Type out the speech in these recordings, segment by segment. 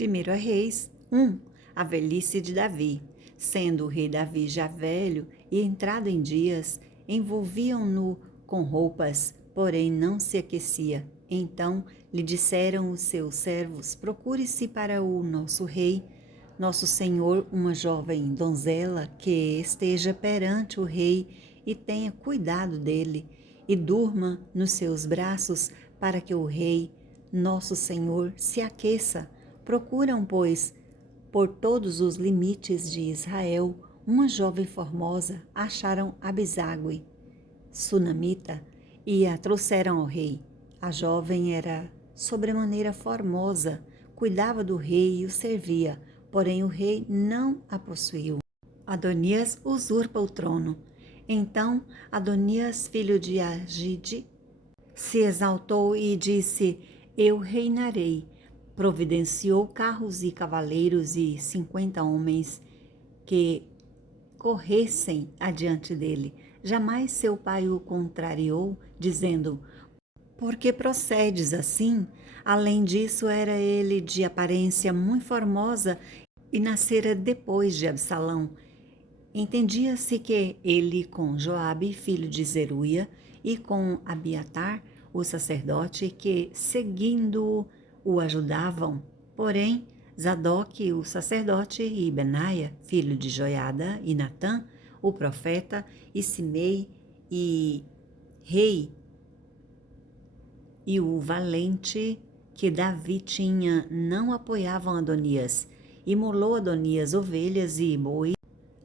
1 Reis 1. A velhice de Davi. Sendo o rei Davi já velho e entrado em dias, envolviam-no com roupas, porém não se aquecia. Então lhe disseram os seus servos: procure-se para o nosso rei, nosso senhor, uma jovem donzela que esteja perante o rei e tenha cuidado dele, e durma nos seus braços, para que o rei, nosso senhor, se aqueça. Procuram, pois, por todos os limites de Israel, uma jovem formosa, acharam Abisague, sunamita, e a trouxeram ao rei. A jovem era sobremaneira formosa, cuidava do rei e o servia, porém o rei não a possuiu. Adonias usurpa o trono. Então Adonias, filho de Agide, se exaltou e disse: eu reinarei. Providenciou carros e cavaleiros e 50 homens que corressem adiante dele. Jamais seu pai o contrariou, dizendo: por que procedes assim? Além disso, era ele de aparência muito formosa e nascera depois de Absalão. Entendia-se que ele, com Joabe, filho de Zeruia, e com Abiatar, o sacerdote, que seguindo-o o ajudavam. Porém, Zadok, o sacerdote, e Benaia, filho de Joiada, e Natã, o profeta, e Simei, e rei, e o valente que Davi tinha, não apoiavam Adonias. Imolou Adonias ovelhas e bois,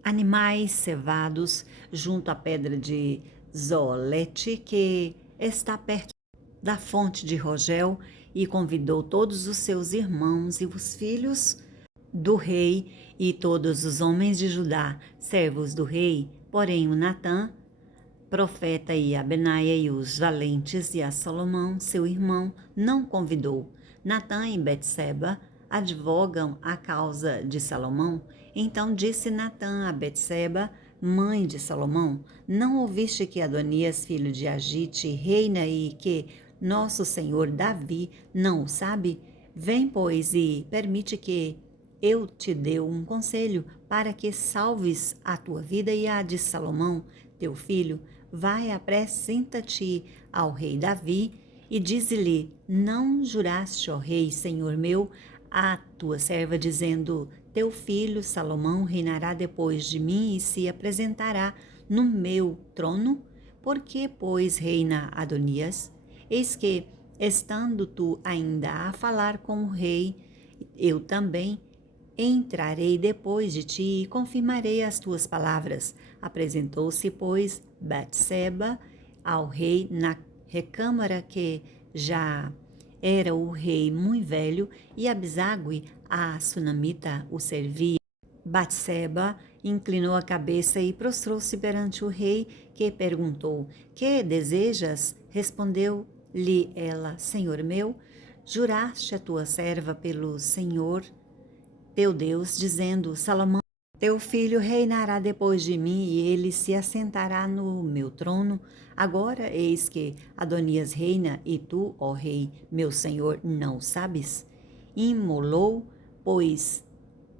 animais cevados, junto à pedra de Zoolete, que está perto da fonte de Rogel, e convidou todos os seus irmãos e os filhos do rei e todos os homens de Judá, servos do rei. Porém o Natã, profeta, e a Benaia e os valentes, e a Salomão, seu irmão, não convidou. Natã e Betseba advogam a causa de Salomão. Então disse Natã a Betseba, mãe de Salomão: não ouviste que Adonias, filho de Agite, reina, e que nosso senhor Davi não o sabe? Vem, pois, e permite que eu te dê um conselho, para que salves a tua vida e a de Salomão, teu filho. Vai, apresenta-te ao rei Davi e dize-lhe: não juraste, ó rei, senhor meu, a tua serva, dizendo: teu filho Salomão reinará depois de mim e se apresentará no meu trono? Por que, pois, reina Adonias? Eis que, estando tu ainda a falar com o rei, eu também entrarei depois de ti e confirmarei as tuas palavras. Apresentou-se, pois, Betseba ao rei na recâmara, que já era o rei muito velho, e Abisague, a sunamita, o servia. Batseba inclinou a cabeça e prostrou-se perante o rei, que perguntou: que desejas? Respondeu-lhe ela: Senhor meu, juraste a tua serva pelo Senhor teu Deus, dizendo: Salomão, teu filho reinará depois de mim, e ele se assentará no meu trono. Agora eis que Adonias reina, e tu, ó rei, meu senhor, não sabes? Imolou, pois,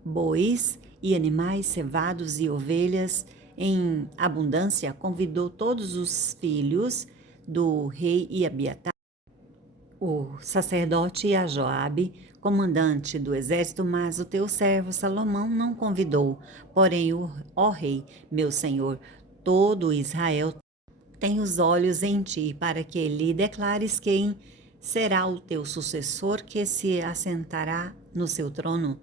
bois e animais cevados e ovelhas em abundância, convidou todos os filhos do rei e Abiatar, o sacerdote, e a Joabe, comandante do exército, mas o teu servo Salomão não convidou. Porém, ó rei, meu senhor, todo Israel tem os olhos em ti, para que lhe declares quem será o teu sucessor, que se assentará no seu trono.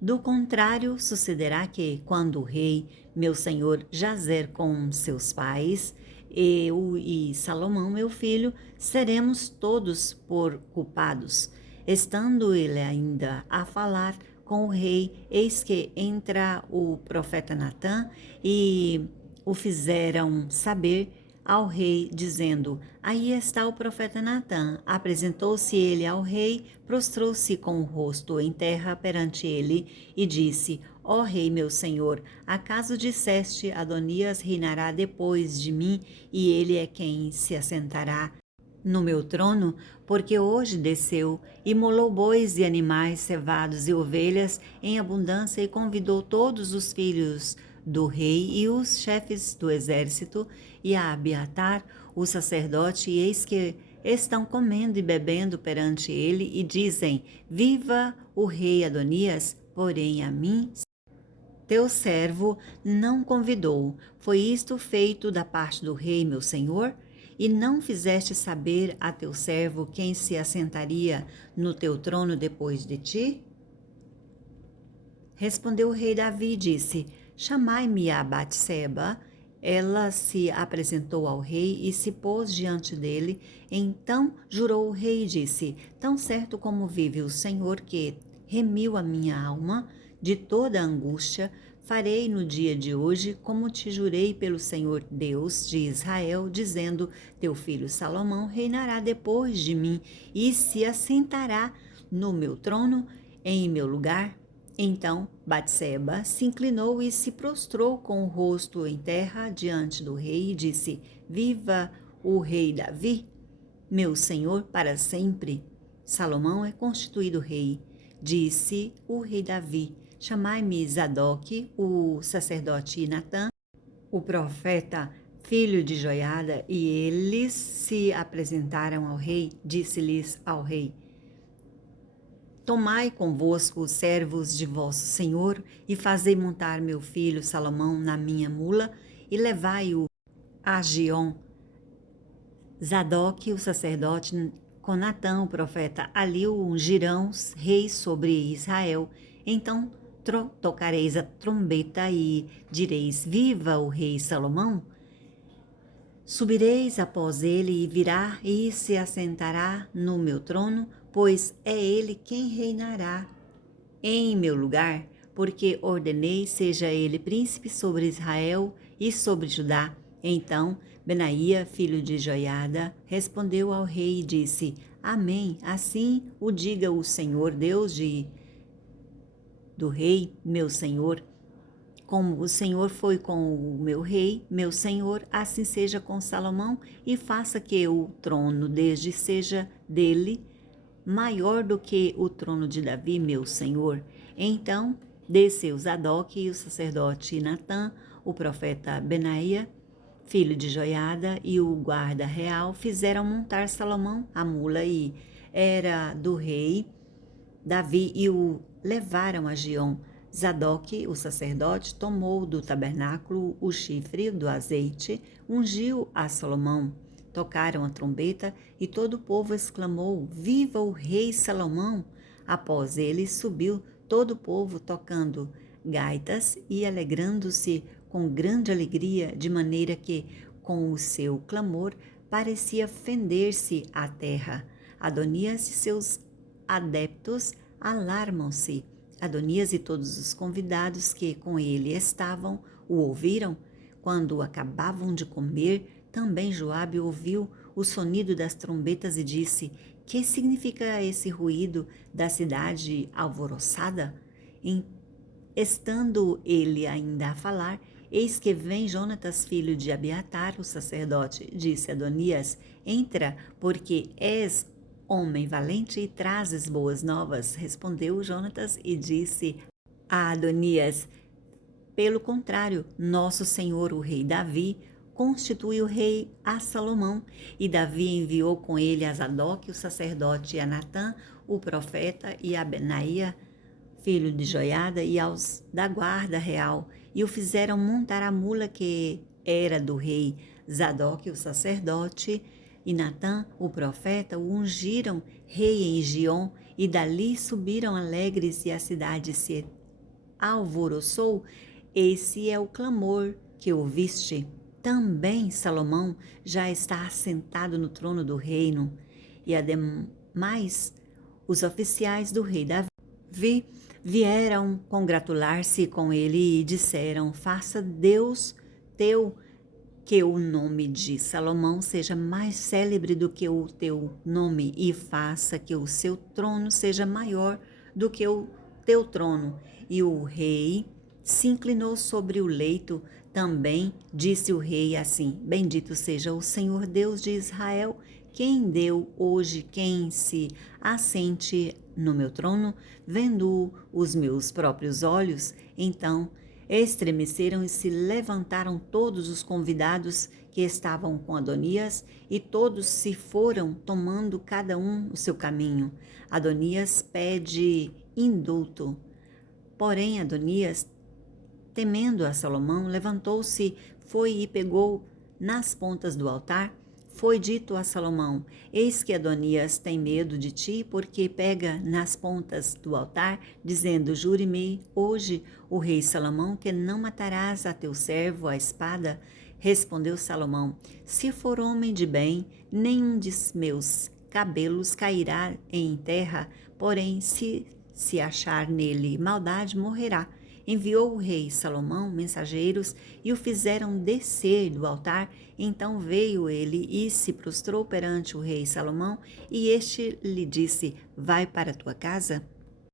Do contrário, sucederá que, quando o rei, meu senhor, jazer com seus pais, eu e Salomão, meu filho, seremos todos por culpados. Estando ele ainda a falar com o rei, eis que entra o profeta Natã, e o fizeram saber ao rei, dizendo: aí está o profeta Natã. Apresentou-se ele ao rei, prostrou-se com o rosto em terra perante ele e disse: ó rei, meu senhor, acaso disseste: Adonias reinará depois de mim, e ele é quem se assentará no meu trono, porque hoje desceu, imolou bois e animais cevados e ovelhas em abundância e convidou todos os filhos do rei e os chefes do exército e a Abiatar, o sacerdote, e eis que estão comendo e bebendo perante ele e dizem: Viva o rei Adonias! Porém a mim teu servo não convidou. Foi isto feito da parte do rei, meu senhor? E não fizeste saber a teu servo quem se assentaria no teu trono depois de ti? Respondeu o rei Davi e disse: Chamai-me a Batseba. Ela se apresentou ao rei e se pôs diante dele. Então jurou o rei e disse: Tão certo como vive o Senhor que remiu a minha alma de toda a angústia, farei no dia de hoje como te jurei pelo Senhor Deus de Israel, dizendo: Teu filho Salomão reinará depois de mim e se assentará no meu trono em meu lugar. Então Batseba se inclinou e se prostrou com o rosto em terra diante do rei e disse: Viva o rei Davi, meu senhor para sempre. Salomão é constituído rei. Disse o rei Davi: Chamai-me Zadok, o sacerdote, e Natã, o profeta, filho de Joiada. E eles se apresentaram ao rei. Disse-lhes ao rei: Tomai convosco os servos de vosso senhor e fazei montar meu filho Salomão na minha mula e levai-o a Gion. Zadok, o sacerdote, com Natã, o profeta, ali o ungirão rei sobre Israel. Então tocareis a trombeta e direis: Viva o rei Salomão! Subireis após ele e virá e se assentará no meu trono, pois é ele quem reinará em meu lugar, porque ordenei seja ele príncipe sobre Israel e sobre Judá. Então Benaia, filho de Joiada, respondeu ao rei e disse: Amém, assim o diga o Senhor Deus do rei, meu senhor. Como o Senhor foi com o meu rei, meu senhor, assim seja com Salomão, e faça que o trono desde seja dele maior do que o trono de Davi, meu senhor. Então desceu Zadok e o sacerdote Natã, o profeta Benaia, filho de Joiada, e o guarda real fizeram montar Salomão a mula e era do rei Davi e o levaram a Gion. Zadok, o sacerdote, tomou do tabernáculo o chifre do azeite, ungiu a Salomão. Tocaram a trombeta e todo o povo exclamou: Viva o rei Salomão! Após ele subiu todo o povo tocando gaitas e alegrando-se com grande alegria, de maneira que, com o seu clamor, parecia fender-se a terra. Adonias e seus adeptos alarmam-se. Adonias e todos os convidados que com ele estavam o ouviram. Quando acabavam de comer, também Joabe ouviu o sonido das trombetas e disse: Que significa esse ruído da cidade alvoroçada? Estando ele ainda a falar, eis que vem Jonatas, filho de Abiatar, o sacerdote. Disse Adonias: Entra, porque és homem valente e trazes boas novas. Respondeu Jonatas e disse a Adonias: Pelo contrário, nosso senhor, o rei Davi, constituiu rei a Salomão, e Davi enviou com ele a Zadok, o sacerdote, e a Natã, o profeta, e a Benaia, filho de Joiada, e aos da guarda real, e o fizeram montar a mula que era do rei. Zadok, o sacerdote, e Natã, o profeta, o ungiram rei em Gion, e dali subiram alegres, e a cidade se alvoroçou. Esse é o clamor que ouviste. Também Salomão já está assentado no trono do reino, e ademais os oficiais do rei Davi vieram congratular-se com ele e disseram: Faça Deus teu que o nome de Salomão seja mais célebre do que o teu nome, e faça que o seu trono seja maior do que o teu trono. E o rei se inclinou sobre o leito. Também disse o rei assim: Bendito seja o Senhor Deus de Israel, Quem deu hoje quem se assente no meu trono? Vendo os meus próprios olhos, então estremeceram e se levantaram todos os convidados que estavam com Adonias, e todos se foram tomando cada um o seu caminho. Adonias pede indulto. Porém, Adonias, temendo a Salomão, levantou-se, foi e pegou nas pontas do altar. Foi dito a Salomão: eis que Adonias tem medo de ti, porque pega nas pontas do altar, dizendo: jure-me hoje o rei Salomão que não matarás a teu servo à espada. Respondeu Salomão: se for homem de bem, nenhum de meus cabelos cairá em terra, porém se achar nele maldade, morrerá. Enviou o rei Salomão mensageiros e o fizeram descer do altar. Então veio ele e se prostrou perante o rei Salomão, e este lhe disse: vai para a tua casa.